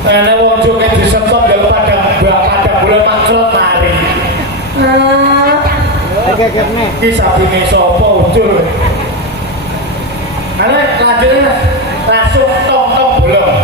Ana wong joget disemprot ya pada bulan makrel mari. Iki sabine sapa ucul. Ana lanjutnya langsung tong-tong bolong.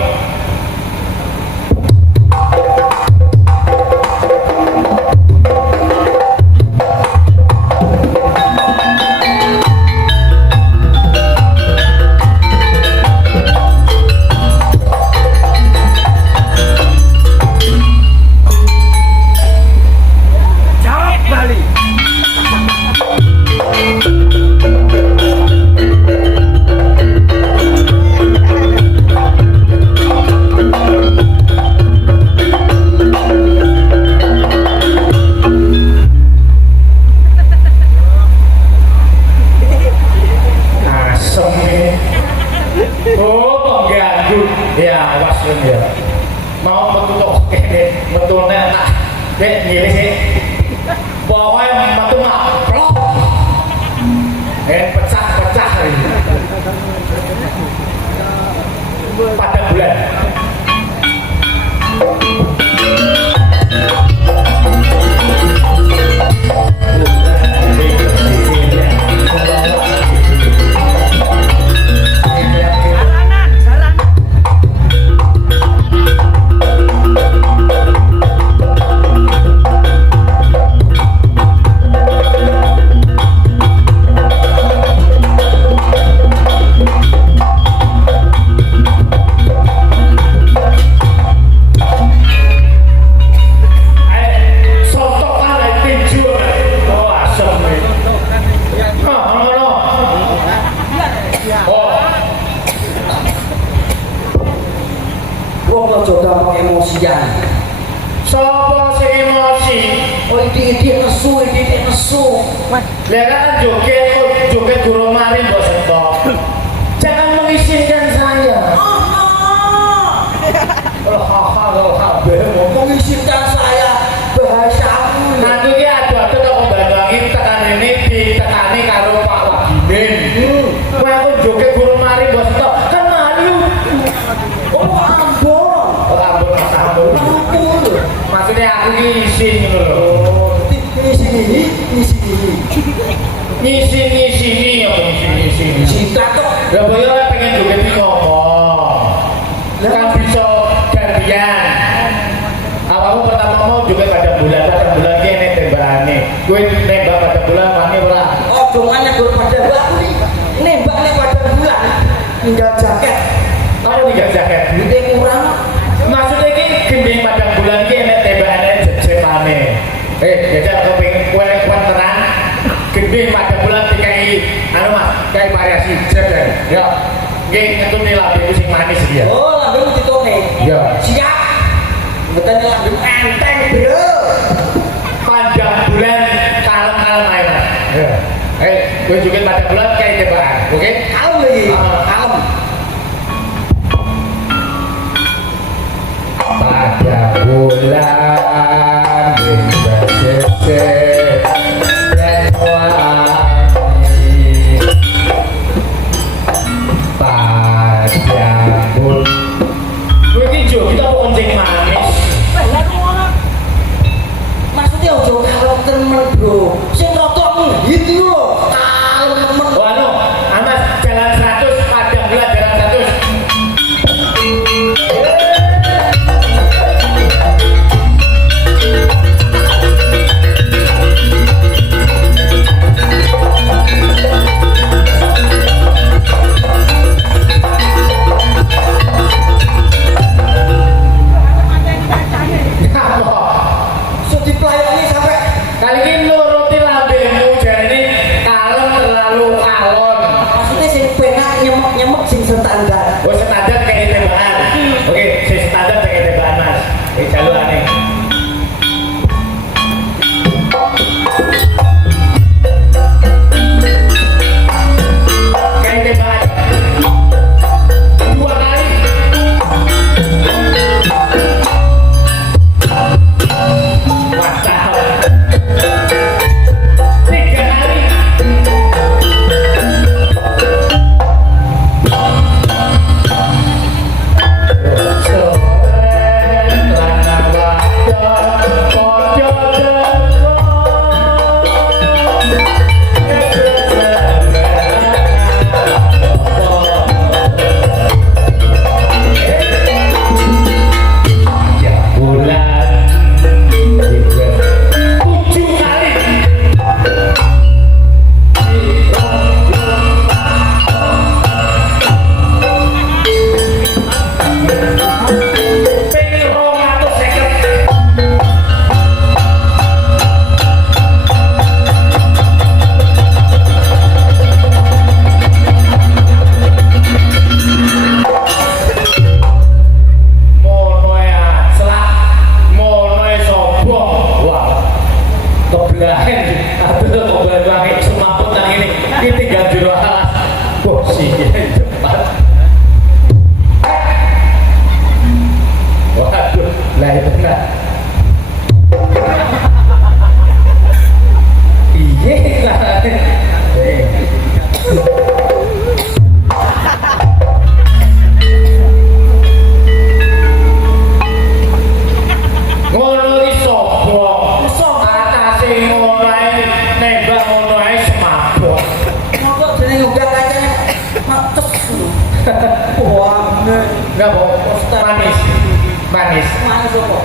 Manis. Manis apa?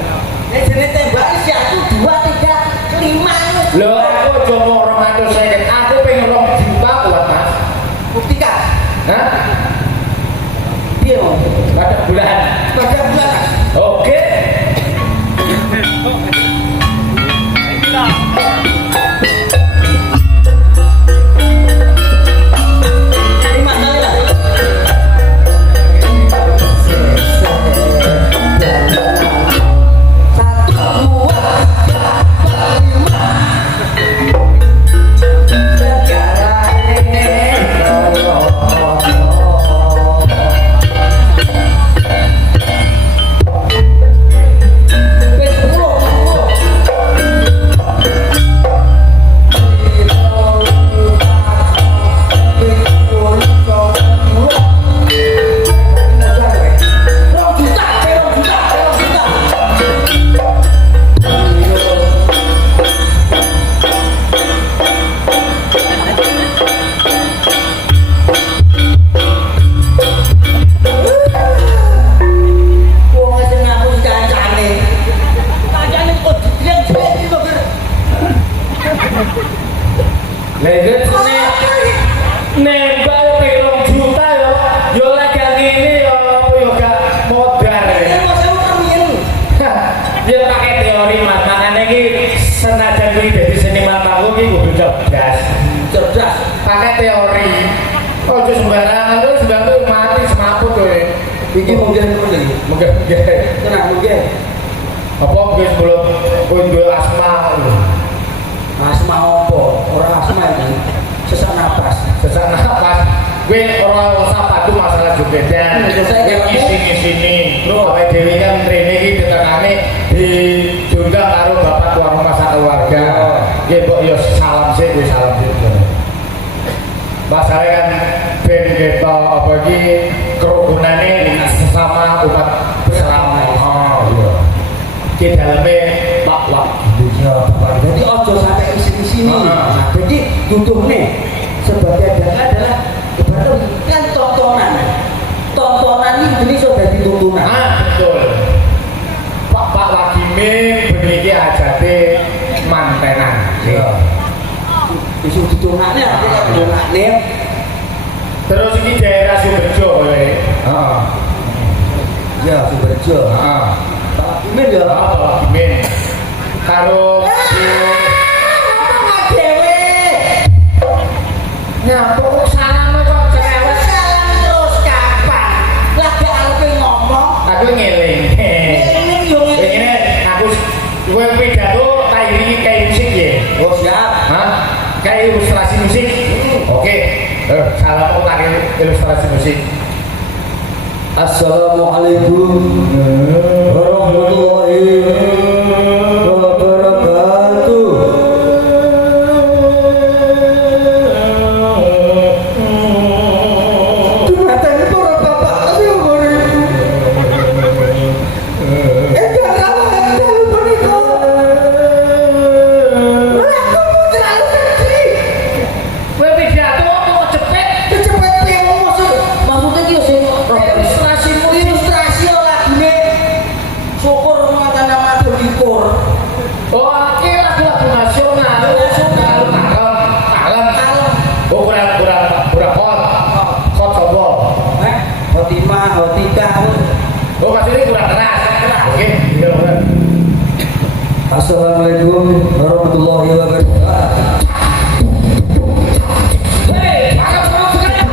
Nek jenenge tembak isi aku 2 3 5. Lho aku aja mau 250. Aku pengen 2 juta kuat, Mas. Buktikan. Hah? Piye mau? Pada bulan. Pada bulan. Oke. Iki mungkin lagi. Mungkin. Tenang mungkin. Apa mungkin sebelum kowe asma. Asma opo? Ora asma iki. Sesak napas. Sesak napas. Kowe ora usah padu masalah jogedan. Sini. Awake dhewe kan mrene iki ditekani diundang karo bapak tuan rumah sak keluarga. Nggih, Mbok yo salam sih, kowe salam sih. Masalah kan ben kita apa iki kerukunane sesama umat Islam. Oh iya. Ki daleme Pak Wak dunya Bapak. Jadi ojo sampai di sini. Nah, jadi duduknya sebagai adalah ibarat kan tontonan. Tontonan ini jenis sudah ditontonan. Betul. Pak Wakime beniki ajate mantenan. Iya. Isu ditonane artinya ditonane. Terus ini daerah Sumberjo kowe. Heeh. Ya, Sumberjo. Heeh. Pak Imin ya. Pak Wakime. Karo ngomong dhewe. nyapa kok salam kok cerewet. Salam terus kapan? Lagi arepe ngomong. Aku ngeling. Ngeling yo ngeling. Ini aku kowe pidato tak iringi kayak musik ya. Oh siap. Hah? Kayak ilustrasi musik. Oke. Salam untuk ilustrasi musik. Assalamualaikum warahmatullahi wabarakatuh. Dumateng para bapak kami umuripun. Enggak kalah dalu punika. Laku terlalu kecil. Kowe pidato kok cepet? Cepet piye maksudnya ki yo sing ilustrasi lagune syukur mengatakan nama likur. Oh, ini lagu-lagu nasional. Kalem. Oh, kurang pot. Pot sopo. Hotimah, hotika. Oh, maksudnya kurang keras. Oke, iya benar. Assalamualaikum warahmatullahi wabarakatuh. Hei, makan semua sekarang.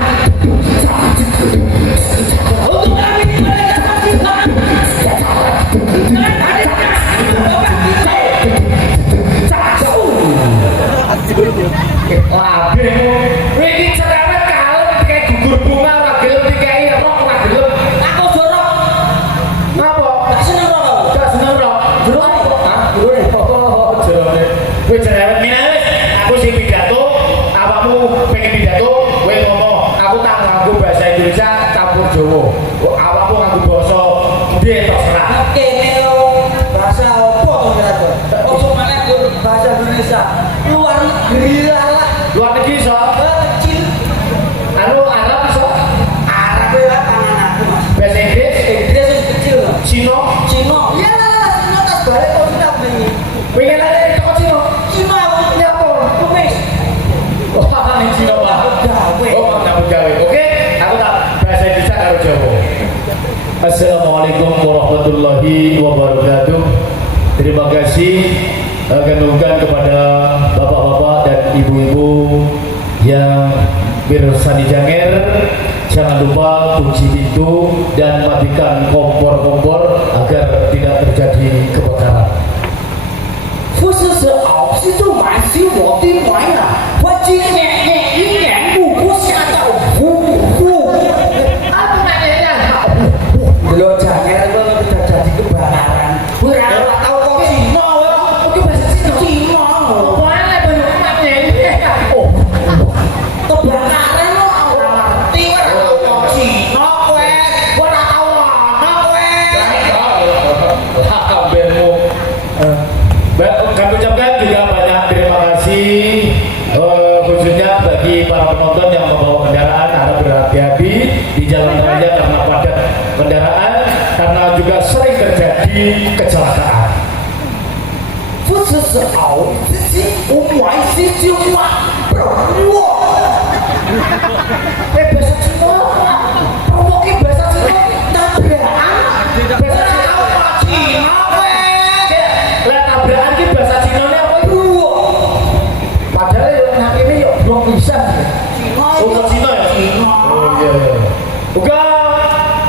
Untuk kami di mereka masih tahan. Wah, ini cerewet kalem kayak gugur bunga, ora gelem dikai rok, ora gelem. Aku jorok. Napa? Gak seneng rok. Gak seneng rok. Jero apa? Hah? Oh, jerone. Kowe cerewet minane. Aku sing pidato, awakmu pengen pidato, kowe ngomong, aku tak nganggo bahasa Indonesia campur Jawa. Awakmu nganggo basa ndi terserah. Kene bahasa apa to kira-kira? Ojo maneh bahasa Indonesia. Luar negeri lah. Luar negeri so. Kecil. Anu Arab so. Arab ya tangan aku Mas. Bahasa Inggris, Inggris kecil. Cina, Cina wabarakatuh. Terima kasih akan kepada bapak-bapak dan ibu-ibu yang bersani janger. Jangan lupa kunci pintu dan matikan kompor-kompor agar tidak terjadi kebakaran. 不是是熬是就满心我的妈呀！我今年一年不不下到呼呼。Apa namanya? Lo jangan lo udah jadi kebakaran. Gue ora tau kok Cina ya. Oke bahasa Cina. Cina. Mana banyak emaknya ini? Oh. Kebakaran lo ora ngerti ora tau Cina kowe. Ora tau ana kowe. Kabelmu. Kami ucapkan juga banyak terima kasih khususnya bagi para penonton yang membawa kendaraan harap berhati-hati di jalan raya karena padat kendaraan karena juga sering terjadi kecelakaan. 不只是熬自己，我买些就买不我。bahasa Cina, promoki bahasa Cina tabrakan. Bahasa Cina apa Cina kowe? Lah tabrakan ki bahasa Cinane apa itu? Padahal yang nak ini yuk belum bisa. Cina. Oh, Cina ya? Cina. Oh iya. Uga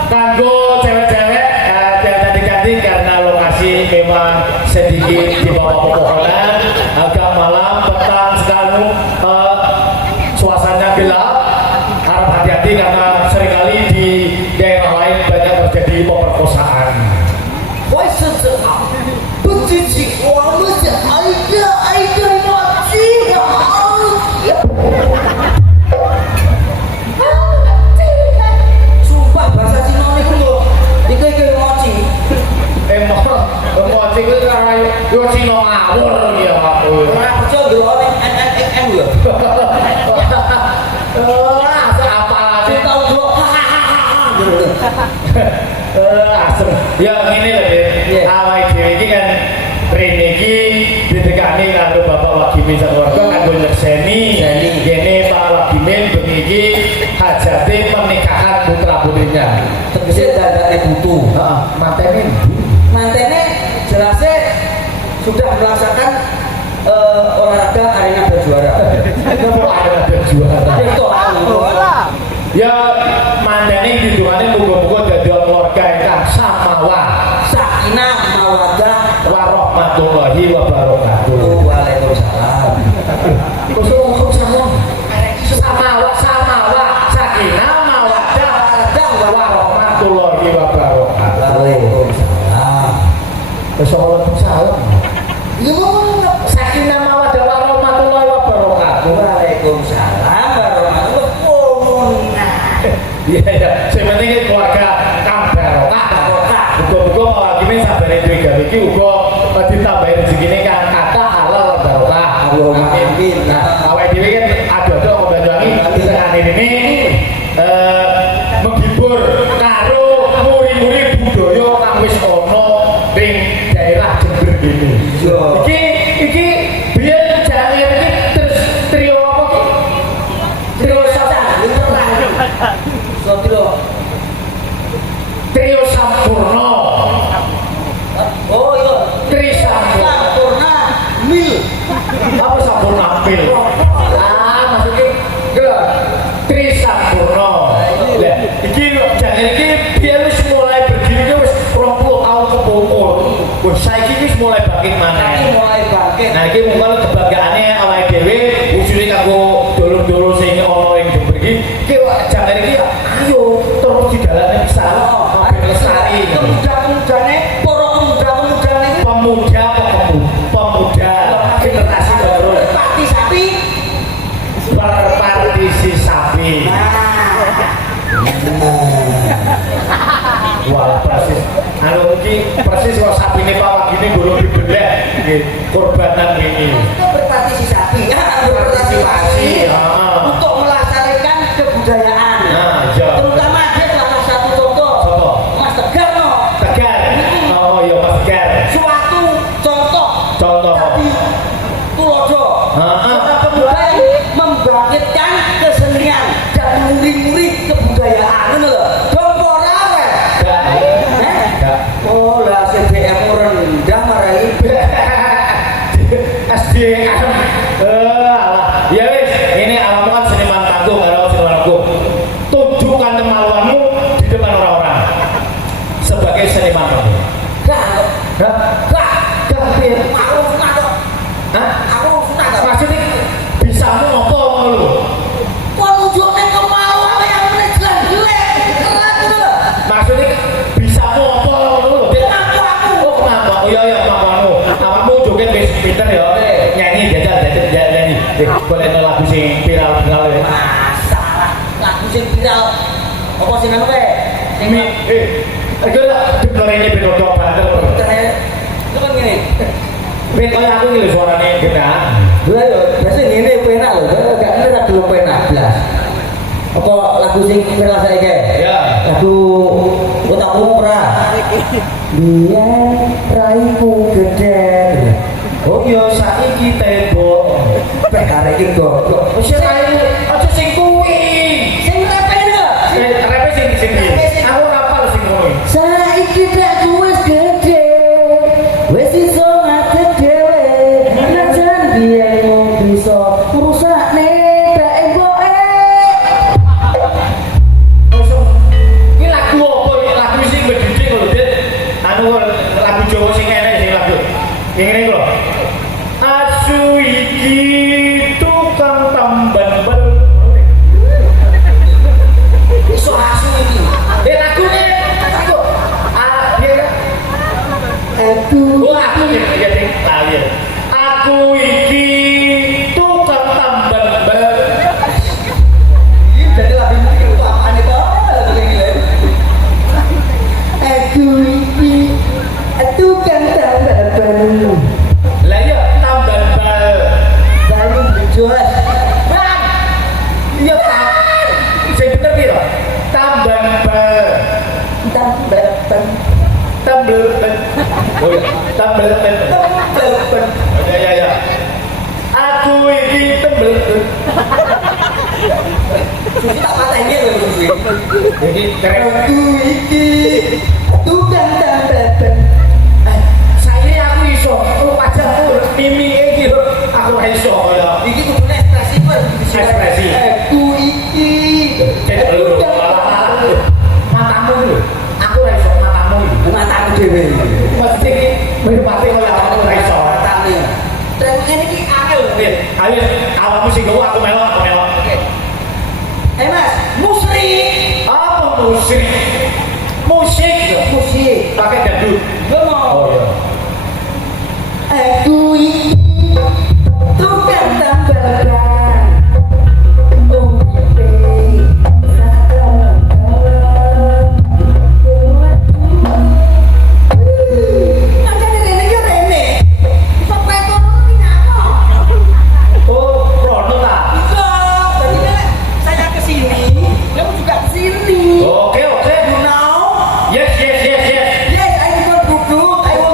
kanggo cewek-cewek yang cantik-cantik karena lokasi memang sedikit di bawah pepohonan, agak malam, petang sekali, suasana gelap. Harap hati-hati karena seringkali di daerah lain banyak terjadi pemerkosaan. 我是这好，不支持我们是爱的我记得。Sumpah bahasa Cina niku lho, iki ngoci. Emosi itu karena yo Cina ngawur ya aku. Ora percaya ndelok NNM lho. Apa sih? Tahu ndelok. Asem. Ya ngene lho, Dik. Awake dhewe iki kan rene iki ditekani karo Bapak Wagimin Sakeluarga kanggo nyekseni kene Pak Wagimin bengi iki hajate pernikahan putra-putrinya. Tegese dadane putu. Heeh, mantene Mantene jelasnya sudah melaksanakan olahraga arena berjuara. Kenapa ada juara? Itu Ya mandane hidupane muga-muga dadi keluarga ingkang samawa. Sakinah mawaddah Warahmatullahi wabarakatuh. Waalaikumsalam. Kosong sama. Samawa sakinah mawaddah warahmatullahi wabarakatuh. Waalaikumsalam. Waalaikumsalam. Ya sakinah mawaddah warahmatullahi wabarakatuh. Waalaikumsalam warahmatullahi wabarakatuh. Iya ya, sebenarnya keluarga kang barokah. Uga-uga Wagimin sabare duwe gawe iki uga ditambahi rezekine kang kathah halal barokah. Amin. Nah, awake dhewe kan ada-ada Banyuwangi ditengane rene menghibur karo muri-muri budaya kang wis ana ning daerah Jember ini. Iki biyen jane iki terus trio apa ki? Trio Trio Sampurno. Oh iya, Tri Sampurna Mil. Apa Sampurna Mil? Maksudnya ke Tri Sampurno. Lah, iki jangan iki biar wis mulai berdiri wis 20 tahun kepungkur. Wis saiki wis mulai bangkit maneh. Mulai bangkit. Nah, iki mungkin kebanggaane awake dhewe wujudé kanggo dulur-dulur sing ana ing Jember iki. Iki jangan iki ayo terus di dalane bisa. Lestari. Pemuda-pemudane, para pemuda-pemudane iki pemuda generasi baru partisi sapi. Wah, persis. Anu iki persis kok sapine Pak Wagine belum dibelek nggih korbanan ini. Berpartisipasi. Berpartisipasi. Untuk melestarikan kebudayaan. Nah, iya. Terutama dia salah satu contoh. Sopo? Mas Tegar no. Tegar. Oh iya Mas Tegar. Suatu contoh. Contoh. Tapi tulodo. Para pemuda yang membangkitkan kesenian dan muri-muri kebudayaan. Ngono lho. Dong ora wae. Enggak. Oh lah CBR Hah? Gak, Gak piye? aku sunat kok. Hah? Aku sunat kok. Maksudnya bisamu apa ngono lho? Kok nunjuknya kemauan yang jelas jelek. Kerat gitu loh. Maksudnya bisamu apa ngono lho? Kemampu aku. Oh, kenapa? Oh iya kemampuanmu. Awakmu joget wis pinter ya. Nyanyi jajal nyanyi. Boleh lagu sing viral-viral ya. Masalah lagu sing viral. Apa sing anu kae? Sing Aku lah dengerin ini bener banter. itu kan gini. Ben kaya aku iki lho suarane genah. Lah yo, biasa ngene penak lho. Gak ngene ra belum penak blas. Apa lagu sing viral saiki? Ya. Lagu Kota Kumpra. Biar raimu gede. Oh iya saiki tembok. Pek karek iki kok. Wis ae aja sing kuwi. Sing repe lho. Repe sing aku rapal sing ngono. Saiki dak wis gede. Wis iso ngatur dhewe. Najan biyen mung bisa ngrusakne dak emboke. Ini lagu apa? Lagu sing bedhidhik lho, Dit. Anu lagu Jawa sing enek sing lagu. Yang ngene lho. Asu iki tukang tamban bel. Iso asu iki. Lagune aku dia Aku aku ya sing lali. Aku iki tukang tamban bel. iki dadi lagu iki kok apane to? Lagu iki. Aku iki tukang tambal ban. Lah iya tamban bel. Baru jelas. Bang. Iya tak. Sing bener ki lho. Tamban bel. Tambal ban. Tambel ben. Oh iya, tambel ben. Tambal ban. Ya. Aku iki tembel ben. Suci tak patahnya lho suci. Jadi keren. Aku iki tukang tambal ban. Saya aku iso. Oh wajahku mimi iki lho. Aku ora iso kaya. Iki kudune ekspresi kok. Ekspresi. Aku iki tukang tambal. Matamu lho. Aku ora iso matamu iki. Mataku dhewe. Mesti iki mripate kaya aku ora iso. Matane. Dan ngene iki angel. Ayo awakmu sing gowo aku melok. Mas, musrik. Apa musik? Musik. Musik. Pakai dangdut. Gue mau. Oh iya. Aku ini tukang tambal ban. Oh, Rono ta? Sini. Oke. You know? Yes. Yes, I want duduk. I want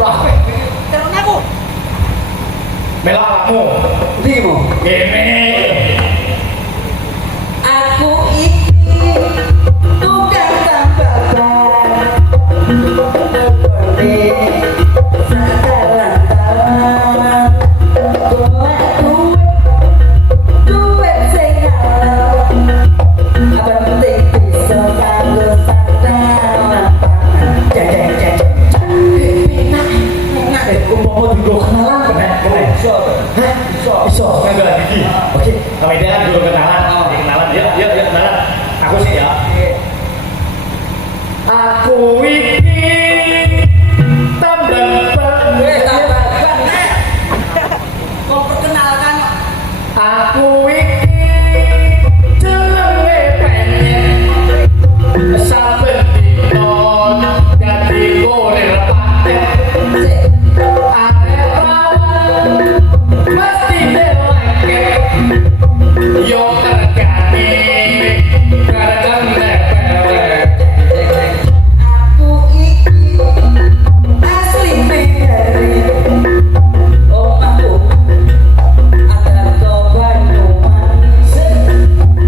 Apa? Terus aku. Melok awakmu. Ndi mo? Gini. Aku iki tukang tambal ban. Boleh sadalan-dalan. Duit sing halal. Apa penting bisa kanggo sandalan. Jeng. Enak deh, umpama juga kenalan kena. Iso. Enggak gigi. Oke, kami dia kan dulu kenalan. Kenalan ya kenalan. Aku sih ya. Aku iki tambal ban. Tambal ban. Kau perkenalkan Aku iki jenenge pengen saben dino dadi kurir paten. Arep rawan mesti lengket. Yo tergani kadang lepet. aku iki asli dari omahku ada toban manis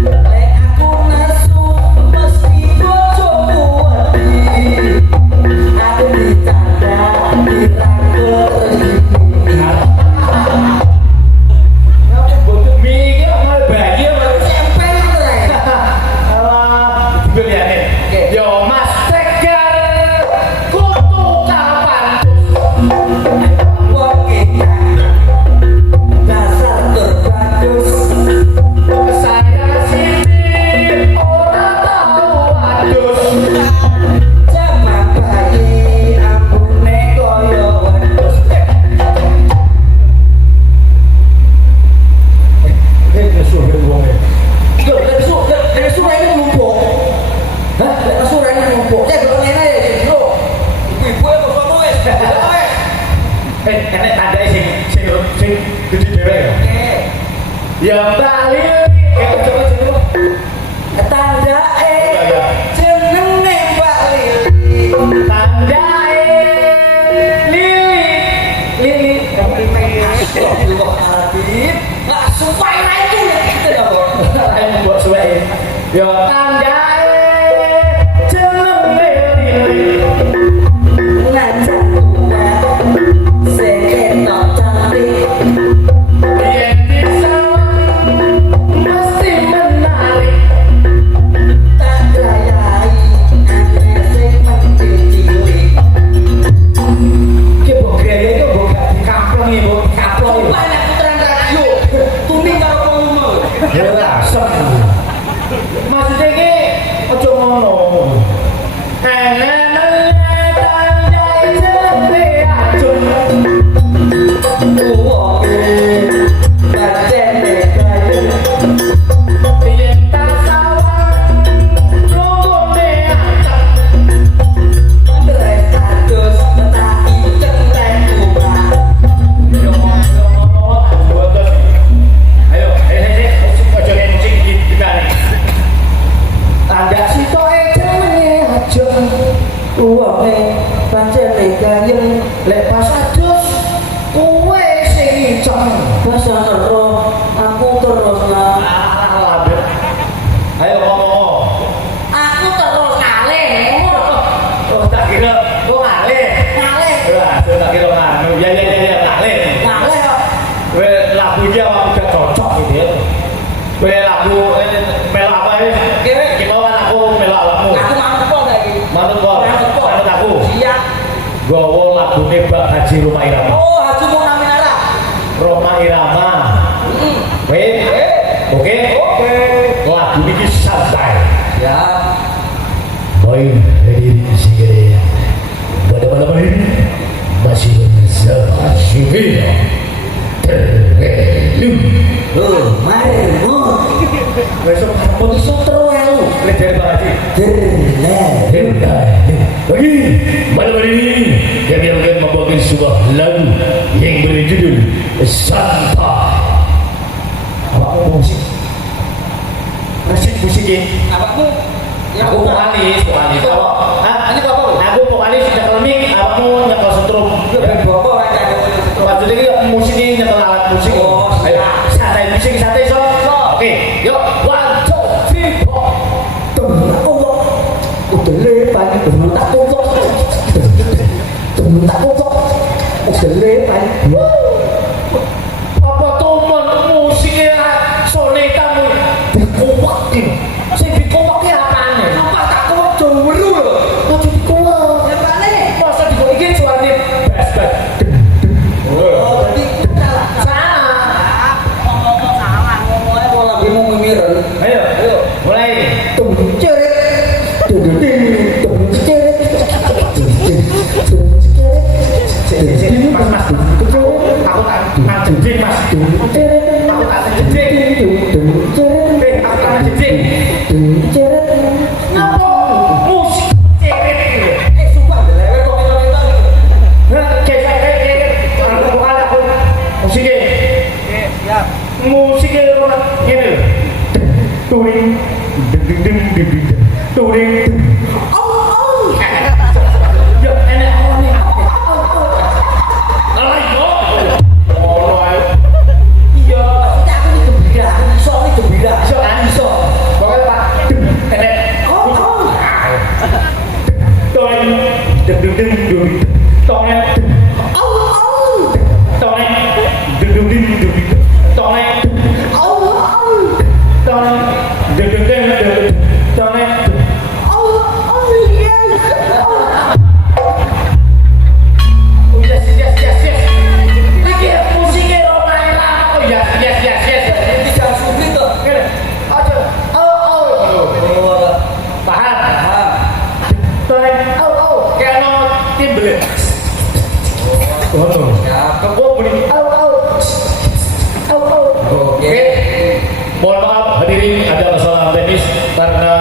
lek aku nesu mesti bojoku wedi aku ditanda dirangkul Mikir mal bayi mal sampai terus alah dilihat nih. Yo Mas Tegar kutu kapan wong kita dasar terbagus saya sini ora tahu adus. Jaman bayi ampune koyo wedhus. Nesu wong e. Yo, dari surah ini numpuk. Hah? Dari surah ini numpuk. Saya belum enak ya, bro. Ibu-ibu yang bapak wes. Enek tandai sing gede dhewe ya. Ya Bali coba coba. Tanda Ya. jenenge Mbak Lili. Tandai lili. Astagfirullahaladzim. Nggak sumpah itu gitu ya, bro. Ayo buat suwe. Ya tandai jenenge lili. Ngajak tua, seketok cantik. Yen bisa mesti menarik. Tak gayai, aneh sing penting cilik. Ki mbok gaya iki mbok gak dikaplong iki mbok dikaplong. Banyak putaran radio, tuning karo volume. Ya rasem. Maksudnya ki aja ngono. Tandai jenenge ajun. Yen tak sawang nunggu atak. Lek pas adus kowe sing ngiceng. Alah, Beb. Ayo ngomong. Oh, tak kira kok ngalih. Wah, tak kira nganu. Ya ngalih. Kowe lagu iki awak udah cocok gitu ya. Kowe lagu melok apa iki? Gimana aku melok awakmu? Manut kok. Manut aku. Gowo lagune Mbak Haji Roma Irama. Roma Irama. Oke? Lagu ini santai. Baik, hadirin sekalian. Pada malam ini masih bersama Syuhira Terwelu. Besok kamu iso terwelu. Lejar Pak Haji. Bagi malam ini kami akan membawakan sebuah lagu yang berjudul Santai. Apa musik? Musik aku vokalis. Aku vokalis sudah kelemik, aku nyekel setrum. Gelepan, tak pokok. Tak pokok. Gelepan. Apa teman musiknya sone kamu dikowak ini? Sing dikowaknya apane? Apa tak kowak jauh lho. Aja dikowak. Ya balik. Masa dikowak iki suarane bas-bas. Oh, berarti salah. Salah. Ngomong salah, ngomongnya Kalau lagi mau memiren. Ayo, mulai. Tung ceret. Tung ceret. Mas, aku tak jeding mas. Aku tak jeding. Aku tak jeding. Ngapa musik ceret ini? Sumpah delewe kok kita. Hah, kayak aku vokal aku musiknya. siap. Musiknya orang ini. Turing, turing. Ya, enak orangnya. Ayo. Oh, ayo. Iya. Aku ini gembira. Iso ini gembira. Iso kan iso. Pokoknya Pak. Enek. Toing. Toing. Oke, mohon maaf hadirin ada masalah teknis karena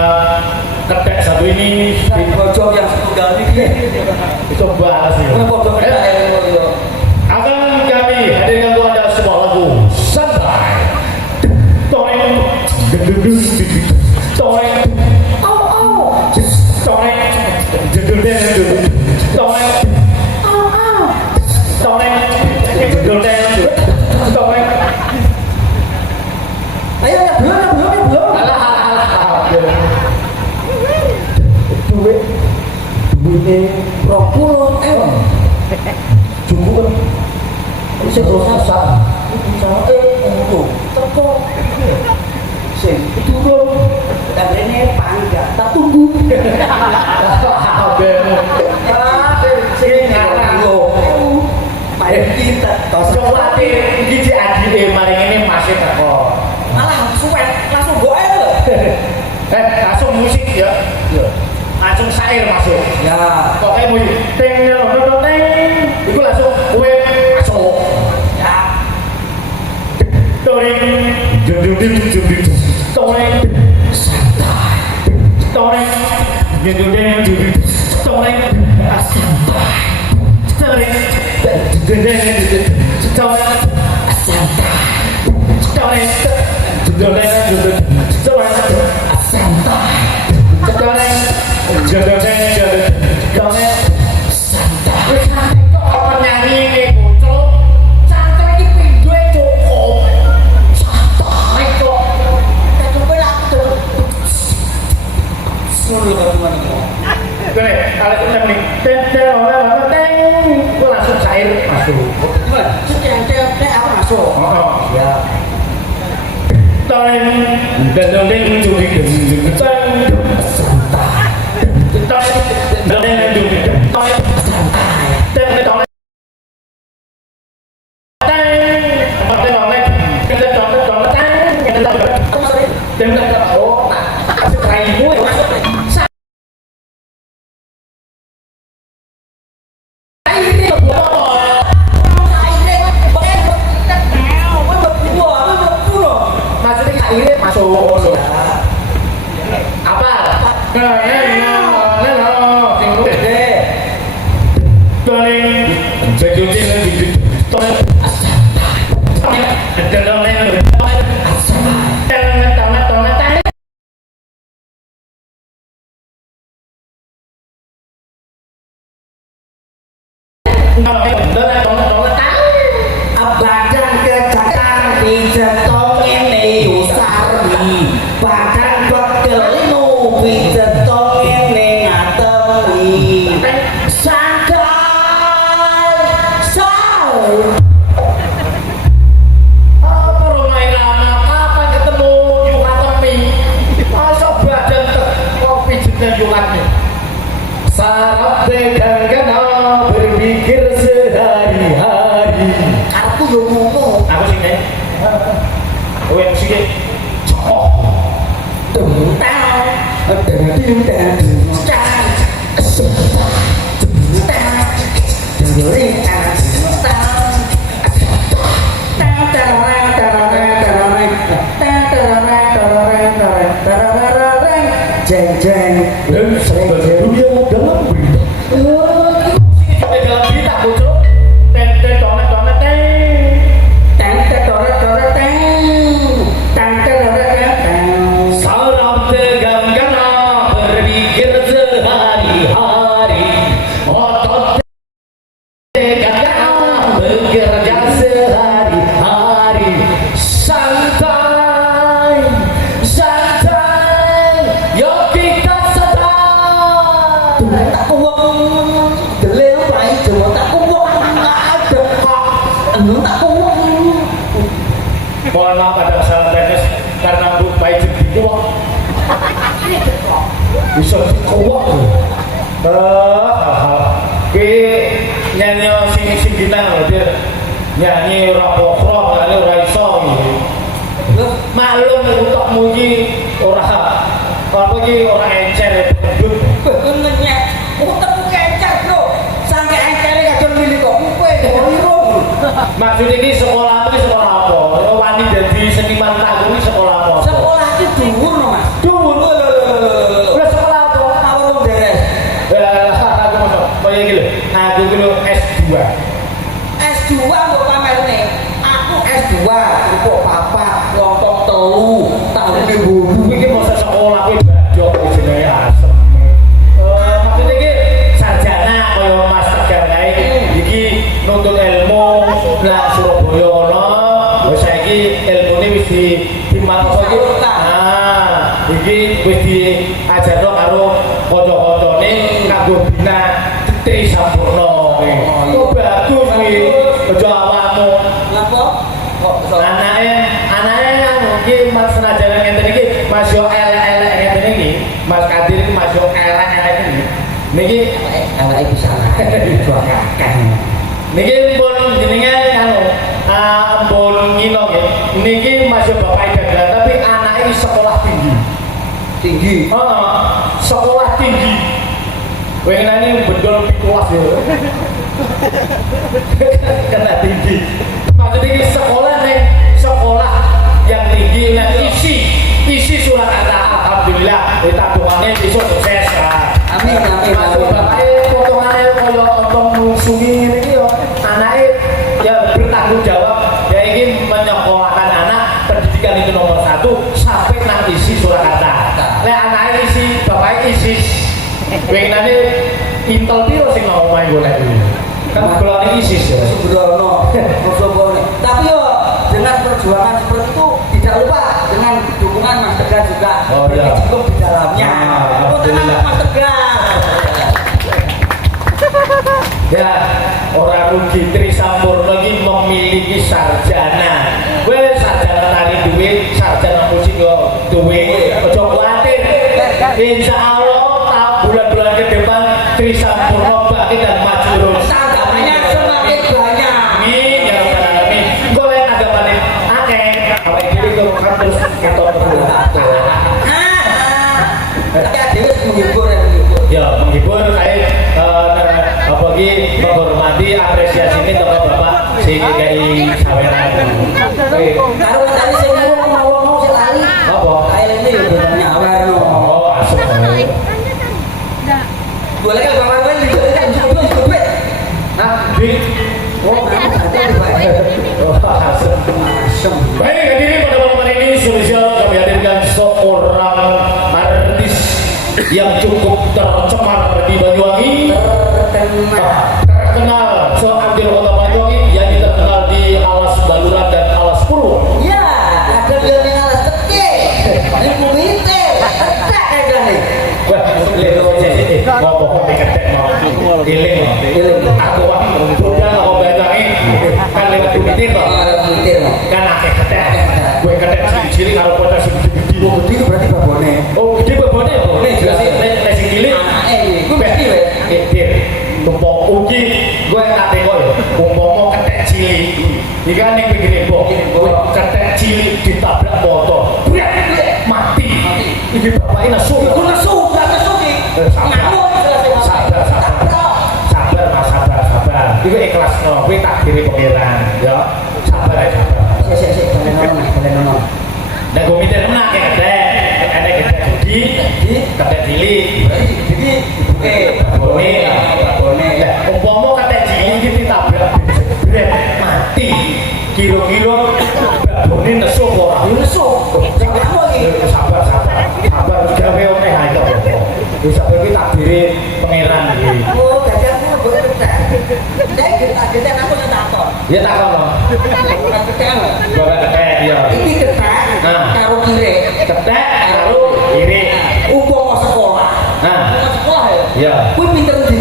ketek satu ini Bojong yang setunggal ini. coba sih. Bojong kita Akan kami hadirkan untuk anda sebuah lagu santai. Toreng, toreng, toreng, toreng, toreng. Ayo ya belum. Alah. Duit 20 M. Cukup kan? Ini dosa. Untuk teko. Sing turun. Dan ini panjang. Tak tunggu. Sing ngarang lo. Main kita. Coba iki adike maring ini masih teko. Malah suwet langsung goel lho. Langsung musik ya. Langsung syair masuk. Ya. Pokoknya mau teng itu langsung kue masuk. Ya. Toring, toring, santai, toring, toring, santai, toring, langsung cair masuk. Aku masuk. Ya. Badan kejakan pijetong ini usari. Badan bekel nu pijetong ini ngate sarap tegang kena berpikir sehari-hari. Aku yo ngono. Aku sing nek. Kowe musik cocok. Tentang jeng jeng Sering dunia dalam berita. Dalam berita bocor. Ten tonet sarap tegang kena berpikir sehari-hari. Otot tegang kena bekerja sehari-hari. Santai, yuk kita santai. tak uang delel baik cuma tak uang nggak ada kok tak uang Mohon maaf ada kesalahan teknis karena Bu Pai jadi kuat. Bisa dikuat. Ki nyanyi sing ginang lho dia. Nyanyi ora pokro, kali ora iso gitu. Maklum utakmu iki ora apa iki ora encer pedut. bengennya utek kencer bro sampai encere kadang milih kok kuwe loro Maksud iki sekolah iki sekolah apa? Wani dadi seniman tanggung iki sekolah apa? sekolah itu dhuwur no mas Dhuwur. Udah sekolah apa? awal wong beres Aku masuk. Kaya iki lho. Aku iki lho S2. S2 kok pamerne aku S2 kok papa lontong telu tahun 2000 Iki masa sekolah kuwi badok jenenge asem. Maksudnya iki sarjana kaya Mas Tegar kae iki nuntut ilmu nang Surabaya ono. Wis saiki ilmune wis dimanfaatkan iki. Nah, iki wis diajarno karo kanca-kancane kanggo bina Tri Sampurna. Oh bagus kuwi. Aja awakmu. ngapa kok iso Anaknya iki Mas senajan ngenten iki Mas yo elek-elek ngenten iki Mas Kadir iki Mas yo elek-elek iki niki elek bisa dijuangkan niki pun jenengan anu pun ngino nggih niki Mas yo bapak dagang tapi anake iki sekolah tinggi tinggi sekolah tinggi kowe nani bedol pikulas yo kena tinggi maksudnya ini sekolah nih sekolah yang tinggi yang isi surat kata alhamdulillah kita doanya bisa sukses amin maksud bapaknya potongannya kalau otong sungi ini yo anaknya ya bertanggung jawab ya ingin menyekolahkan anak pendidikan itu nomor 1 sampai nang isi surat kata nah anaknya isi bapaknya isi pengenannya intel piro sing mau main golek ini kan belum ISIS ya Subrono tapi yo dengan perjuangan seperti itu tidak lupa dengan dukungan Mas Tegar juga berkecimpung di dalamnya alhamdulillah Mas Tegar ya orang rugi Tri Sampurna ini memiliki sarjana sarjana tari duit sarjana musik yo duit ojo kuatir insya Allah bulan-bulan ke depan Tri Sampurna bangkit dan maju terus tanggapannya semakin banyak amin ya rabbal alamin kok yang tanggapannya akeh awake dhewe kok kan terus ketok terus tapi adewe menghibur ya menghibur kayak apa ki menghormati apresiasi ini kepada bapak sehingga kayak saweran karo tadi sing ngomong sing lali apa kae ini yo nyawer no oh asuk boleh kan bapak kowe juga kan cukup duit nah duit oh asuk baik hadirin pada malam hari ini spesial kami hadirkan seorang artis yang cukup tercemar di Banyuwangi terkenal seambil kota Banyuwangi yang terkenal di Alas Baluran dan Alas Purwo ya ada dia yang alas teke ini kumite tak ada nih ngomong diketek mau giling aku wah udah mau bayangin kan lewat kumitir toh kan akeh ketek gue ketek cilik-cilik karo kota segede-gede gede berarti babone oh gede babone ya babone jelas sih nek sing cilik gue berarti gue tak teko ya, umpama ketek cilik. Iki kan ning pinggir embok, ketek cilik ditabrak motor. Mati. Iki bapaknya nesu. Iku nesu, gak nesu iki. Ngamuk Sabar, sabar. Iku ikhlas no, gue takdiri pangeran, ya. Sabar aja, sabar. Sik, boleh nono. Nek gue minta enak ya ketek, ketek gede, ketek cilik. Jadi Babone. Lah, umpama ketek cilik iki ditabrak jebret mati. Kira-kira babone nesu apa ora? nesu. Ngamuk iki. Sabar gawe omeh ae kok. Wis sampe iki takdire pangeran iki. Oh, gajah aku boleh ketek. Saya aku setakon. Ya tak kono. Ketek. Bapak ketek ya. Iki ketek karo kire. Ketek karo kiri. Umpama sekolah. Nah, Sekolah ya. ya. Kuwi pinter ndi?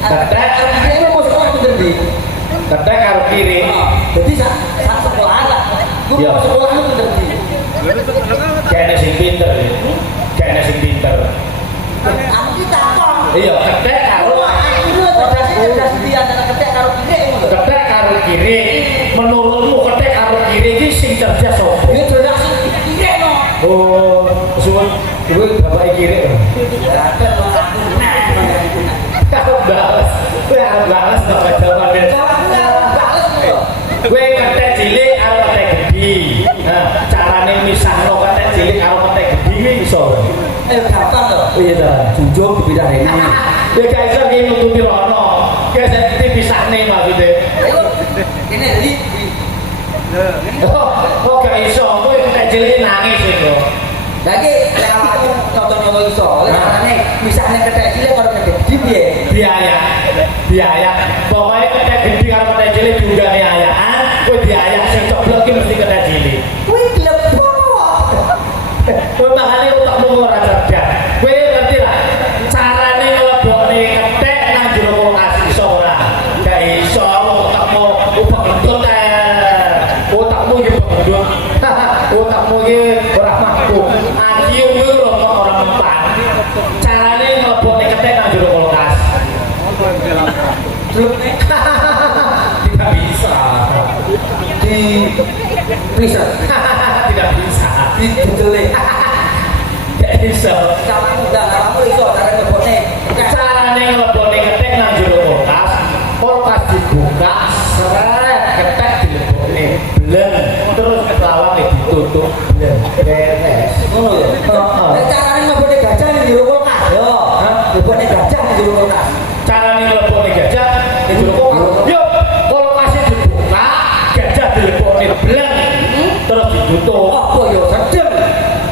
Ketek. Kire mau sekolah pinter ndi? Ketek karo kiri. Jadi sak sekolah lah. Kuwi Iya. mau sekolah pinter ndi? Kayaknya sing pinter. Kayaknya sing pinter. Aku ki takon. Iya, ketek karo Cerdas di antara ketek karo kire ngono. ketek karo kiri. Menurutmu ketek karo kiri iki sing cerdas sapa? Ya cerdas kire no. Oh, suwun kuwi bapak kiri. Ada aku Kau balas. Kowe arep balas kok jawaban. Kowe ketek cilik karo ketek gedhi. Nah, carane misahno ketek cilik karo ketek gedhi iki iso. gampang loh. Iya ta. Jujur beda ini. Ya gak iso ki nututi rono. Ya sing dipisahne maksude. Ayo, ini jadi Oh, gak iso. Kowe ketek cilik nangis iku. lagi kalau aku nyoto iso, carane misalnya ketek cilik kalau ketek gede piye? Biaya. Pokoknya ketek gedhi karo ketek cilik diunggahne ayaan, kowe diayak sing coblok ki mesti ketek cilik. Kuwi glepo. Kowe makane otakmu ora cerdas. Kowe ngerti lah carane nglebokne ketek nang jero kulkas iso ora? Gak iso otakmu ubek-ubek otakmu iki ubek-ubek. Otakmu iki ora mampu. Ayo kuwi ora mempan. Carane nglebokne ketek nang jero kulkas. Tidak bisa. Bisa. Tidak bisa. Dijelek. Gak bisa. Kamu iso cara ngebone. Carane nglebokne ketek nang jero kulkas dibuka, seret ketek dilebokne bleng, terus lawang ditutup bleng. Beres. Ngono ya. Nek carane ngebone gajah ning jero kulkas. Yo, ngebone gajah ning jero kulkas. Carane nglebokne gajah ning jero kulkas. Yo, kulkase dibuka, gajah dilebokne bleng, terus ditutup. Apa yo sedeng.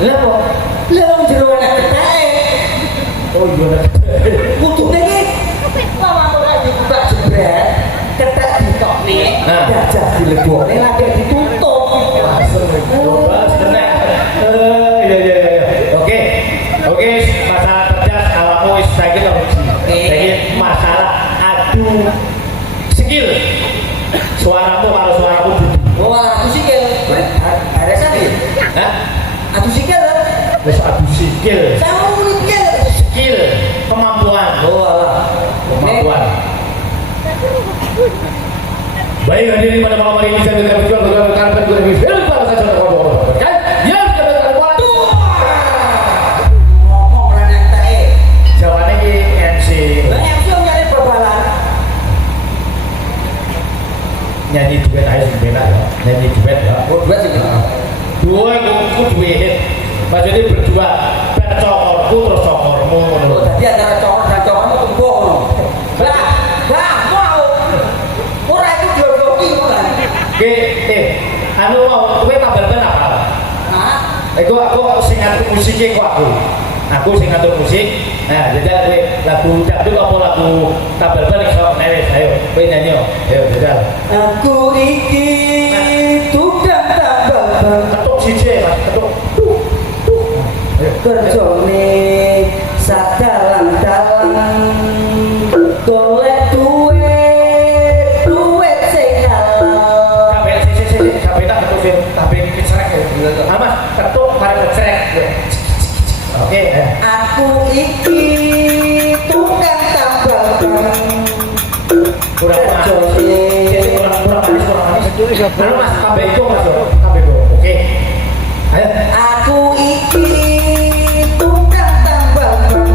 Lah kok Lah wong jero enek keteke. oh iya. Kudune iki lawan ora dibuka jebret, ketek ditokne, Nah. gajah dilebokne lagi ditutup. Iya. Oke, masalah cerdas awakmu wis saiki to uji. Saiki masalah adu skill. Suaramu karo suaraku dudu. Oh, aku sikil. Baresan iki. Hah? Aku sikil. Wis adu skill. Sama muni pikir. Skill, kemampuan. Oh, alah. Kemampuan. Baik hadirin pada malam hari ini saya tidak berjuang dengan karpet gue lebih film pada saja kan? Ya, kita berjuang. Ngomong ora nek teke. Jawabannya ki MC Lah MC nyari babalan. nyanyi duet aja sing benak ya. Nyanyi duet ya. Oh, dua sih. Dua aku duet. Maksudnya berdua ben cokorku terus cokormu ngono. Oh, tadi antara cowok dan cowok itu tunggu. Lah, mau. Ora itu jodohi kan. Anu mau kowe tambal ben apa? Hah? Aku sing ngatur musiknya kok aku. Aku sing ngatur musik. Nah, jadi kowe lagu dangdut apa lagu tambal ban iso neles ayo. Kowe nyanyi yo. Ayo jajal. Aku iki tukang tambal ban. Ketuk siji Mas, ketuk. Kerjone sadalan-dalan golek duit sing halal. Kabeh siji kabeh tak ketuk sing kabeh kecerek ya. Ah Mas, ketuk mari kecerek. Oke, Aku iki tukang tambal ban kurang manis. Lalu mas kabeh itu mas yo, kabeh itu. Oke. Ayo. Aku iki tukang tambal ban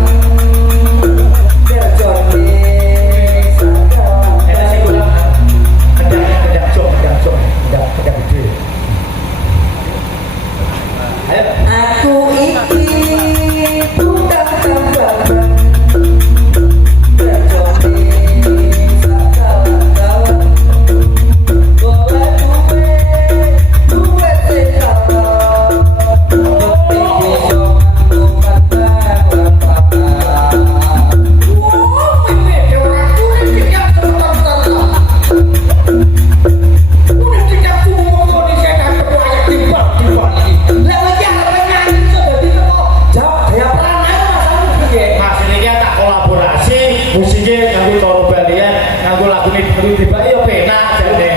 kerjone Enak sih kurang. Kedap jok, kedap gede. Ayo. aku iki tukang tambal ban kerjone sakawan-kawan golek duwe sekalo Mas ini kan tak kolaborasi, musiknya nganggo coro balian, nganggo lagu ini dulu tiba yo penak jane.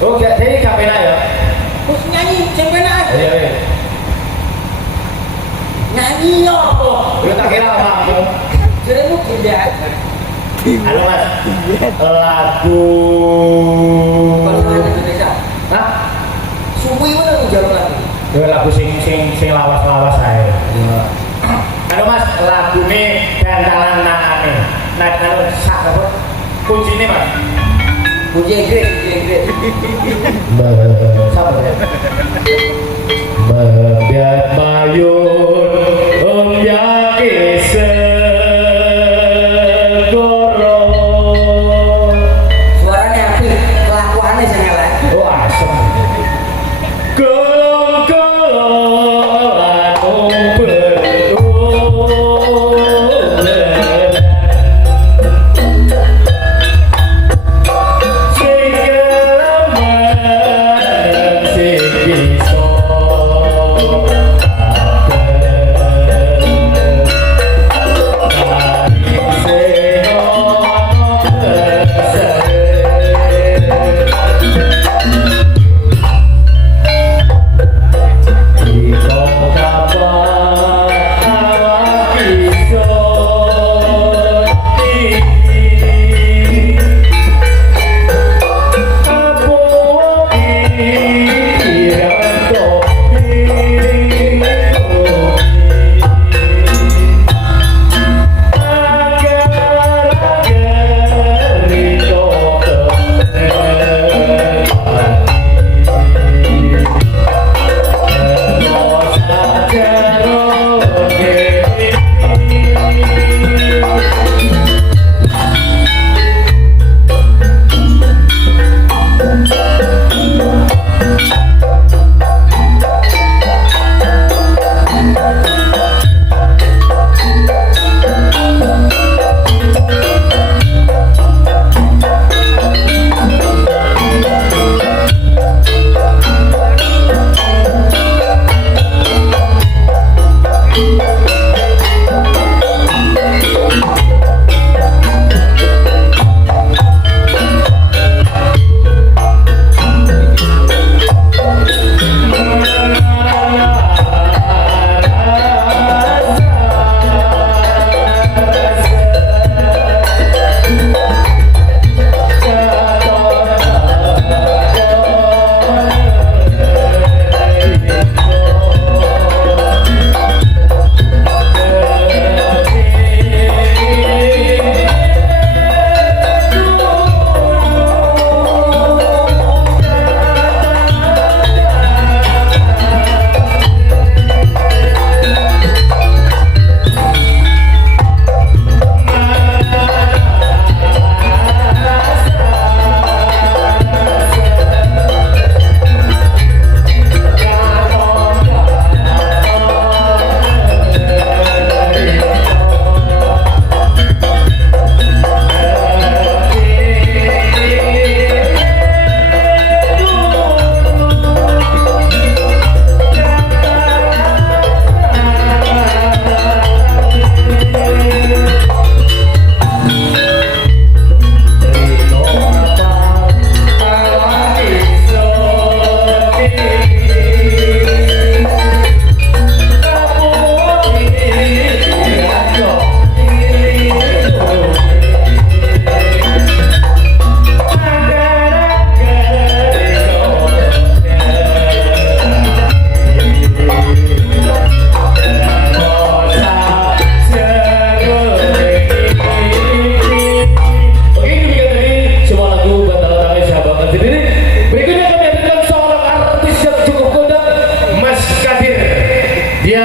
Oh, jadi gak penak ya? Ayo, ayo. Lu tak kira apa aku? Halo mas, lagu. Hah? Ya lagu sing lawas-lawas ae. Halo mas, lagu ini gantalan nangane. Nah, kalau sak apa? Kuncine mas. Sabar ya. Membiat mayun umyake segoro. Suaranya apik, kelakuannya sing elek. Oh asem. Golong-golongan berdolen. Sing gelemen, sing bisa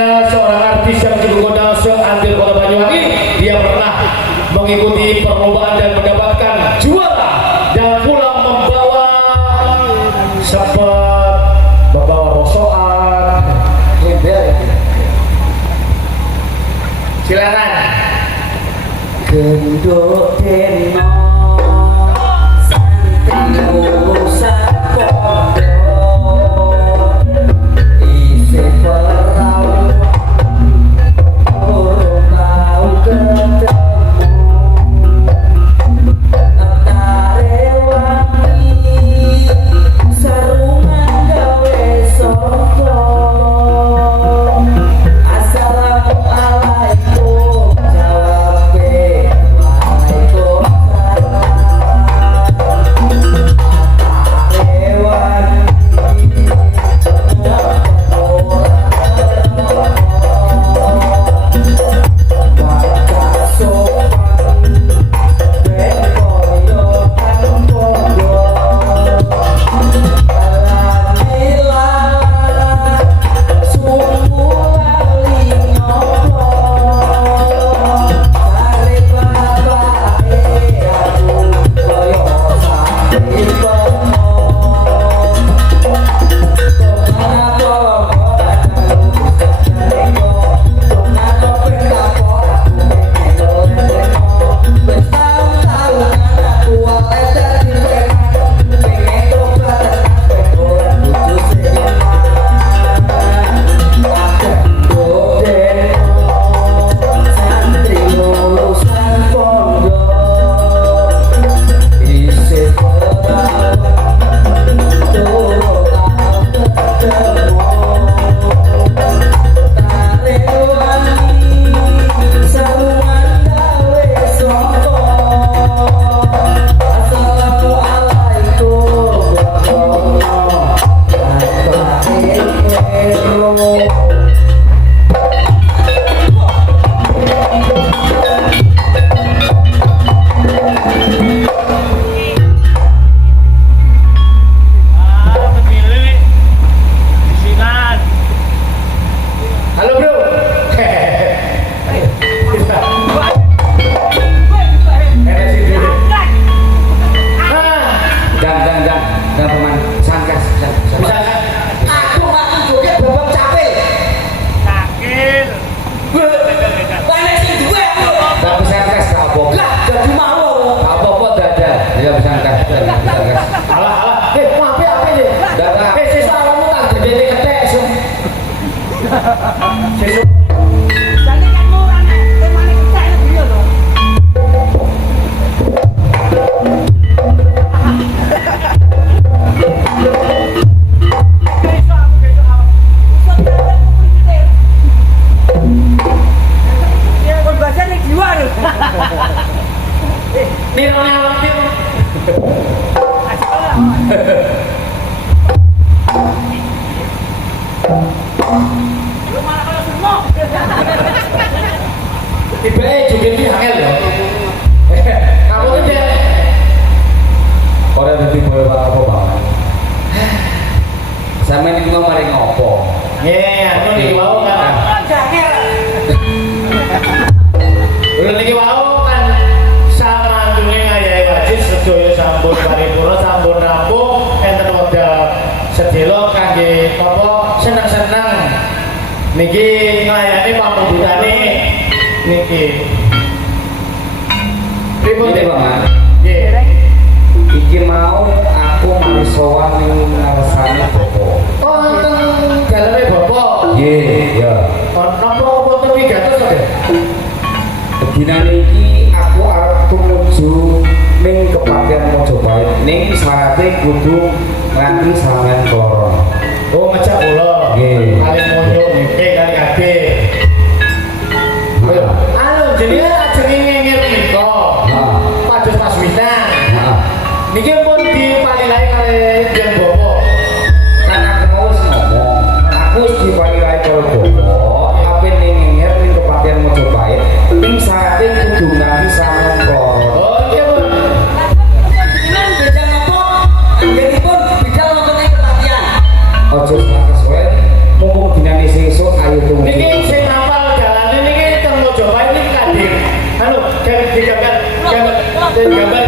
Dia seorang artis yang cukup kondang se-Antil Kota Banyuwangi. Dia pernah mengikuti perlombaan dan mendapatkan juara dan pulang membawa rosokan. Silakan. Gendut deno santri lulusan pondok isih perawan urung tau ketemu netare wangi sarungan gawe saka assalamualaikum jawabe Tiba-tiba juga ini angel ya. Kamu tuh dia orang nanti boleh apa bang? Sama ini mau mari ngopo? Aku nih mau kan. Udah nih mau kan sama dunia ayah wajib sedoyo sambut paripurna sambut rampung enten wekdal sedelo kangge apa seneng-seneng niki nglayani pamudutane niki. Pripun Ini Bang? Nggih. Iki mau aku mari sowan ning ngarsane Bapak. Oh, teng daleme Bapak. Nggih, ya. Napa wonten wigatos to, Dek? Dinane iki aku arep tumuju ning Kepatihan Mojopahit. Ning syaratnya kudu nganti sampean kloron. Oh, ngejak kula. Nggih. Kali monyo niki kali kabeh. Anu jenenge ajenge ngengir nika. Heeh. Pados Paswitan. Heeh. Niki pun dipalilahi kali Yang Bapak. Kan aku mau wis ngomong, aku wis dipalilahi karo Bapak, tapi ning ngene ning Kepatihan Mojopahit, ning syaratnya kudu nganti sampean kloron. Oh, iya, Bun. Ojo salah kesuwen, mumpung dinane sesuk ayo tunggu. Niki Dan gambar